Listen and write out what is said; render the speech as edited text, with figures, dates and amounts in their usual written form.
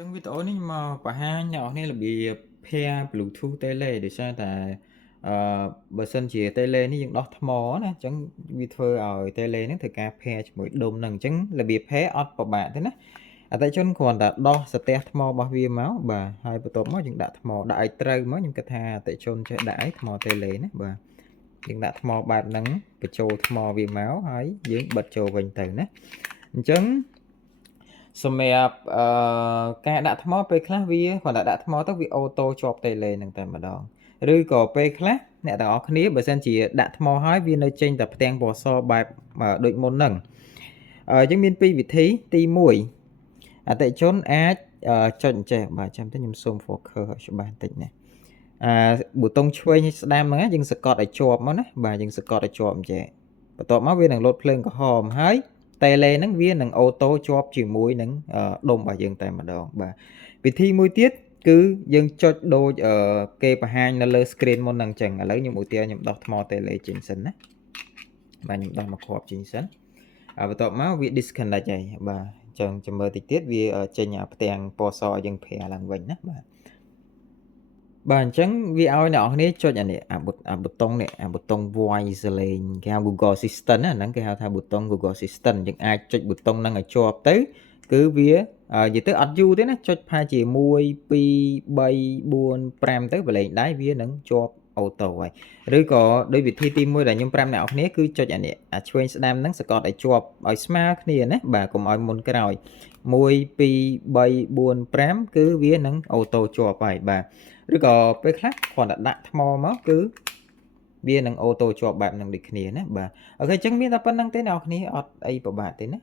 Trong videoនេះមកបង្ហាញអ្នកនរគ្នារបៀប pair Bluetooth Tele ដោយសារតែអឺបើសិនជា Tele នេះយើងដោះថ្មណាអញ្ចឹងវាធ្វើឲ្យ Tele ហ្នឹងធ្វើការ pair ជាមួយដុំហ្នឹងអញ្ចឹងរបៀប pair អត់ពិបាកទេណាអតិថិជនគ្រាន់តែដោះសទះថ្មរបស់វាមកបាទហើយបន្ទាប់មកយើងដាក់ថ្មដាក់ឲ្យត្រូវមកខ្ញុំគិតថាអតិថិជនចេះដាក់ឲ្យថ្ម Tele ណាបាទយើងដាក់ថ្មបែបហ្នឹងបញ្ចូលថ្មវាមកហើយយើងបិទចូលវិញទៅណាអញ្ចឹងសម្រាប់ការដាក់ថ្មពេលខ្លះវាគ្រាន់តែដាក់ថ្មទៅវាអូតូជាប់តេឡេនឹងតែម្ដងឬក៏ពេលខ្លះអ្នកទាំងអស់គ្នាបើសិនជាដាក់ថ្មហើយវានៅចេញតែផ្ទាំងពណ៌សបែបដូចមុនហ្នឹងយើងមានពីរវិធីទី1អតិថិជនអាចចុចអញ្ចេះបាទចាំតែខ្ញុំซูម focus ឲ្យច្បាស់បន្តិចណាប៊ូតុងឆ្វេងស្ដាំហ្នឹងយើងសកត់ឲ្យជាប់មកណាបាទយើងសកត់ឲ្យជាប់អញ្ចេះបន្ទាប់មកវានឹងលោតភ្លើងក្រហមហើយតេឡេហ្នឹងវានឹងអូតូជាប់ជាមួយនឹងដុំរបស់យើងតែម្ដងបាទវិធីមួយទៀតគឺយើងចុចដូចគេបង្ហាញនៅលើ screen មុនហ្នឹងអញ្ចឹងឥឡូវខ្ញុំឧទាហរណ៍ខ្ញុំដោះថ្មតេឡេចេញសិនណាបាទខ្ញុំដោះមកគ្រាប់ចេញសិនបន្ទាប់មកវា disconnect ហើយបាទអញ្ចឹងចាំមើលតិចទៀតវាចេញផ្ទាំងពណ៌សឲ្យយើងភារឡើងវិញណាបាទអញ្ចឹងវាឲ្យអ្នកនរគ្នាចុចអានេះប៊ូតុងនេះប៊ូតុង voice លេងគេហៅ Google Assistant ណាហ្នឹងគេហៅថាប៊ូតុង Google Assistant យើងអាចចុចប៊ូតុងហ្នឹងឲ្យជាប់ទៅគឺវានិយាយទៅអត់យូរទេណាចុចប្រហែលជា1 2 3 4 5ទៅបលែងដៃវានឹងជាប់អូតូហើយឬក៏ដោយវិធីទី1ដែលខ្ញុំប្រាប់អ្នកនរគ្នាគឺចុចអានេះឆ្វេងស្ដាំហ្នឹងសកត់ឲ្យជាប់ឲ្យស្មើគ្នាណាបាទកុំឲ្យមុនក្រោយ1 2 3 4 5គឺវានឹងអូតូជាប់ហើយបាទឬក៏ពេលខ្លះគ្រាន់តែដាក់ថ្មមកគឺវានឹងអូតូជាប់បែបហ្នឹងដូចគ្នាណាបាទអូខេអញ្ចឹងមានតែប៉ុណ្្នឹងទេអ្នកនរគ្នាអត់អីពិបាកទេណា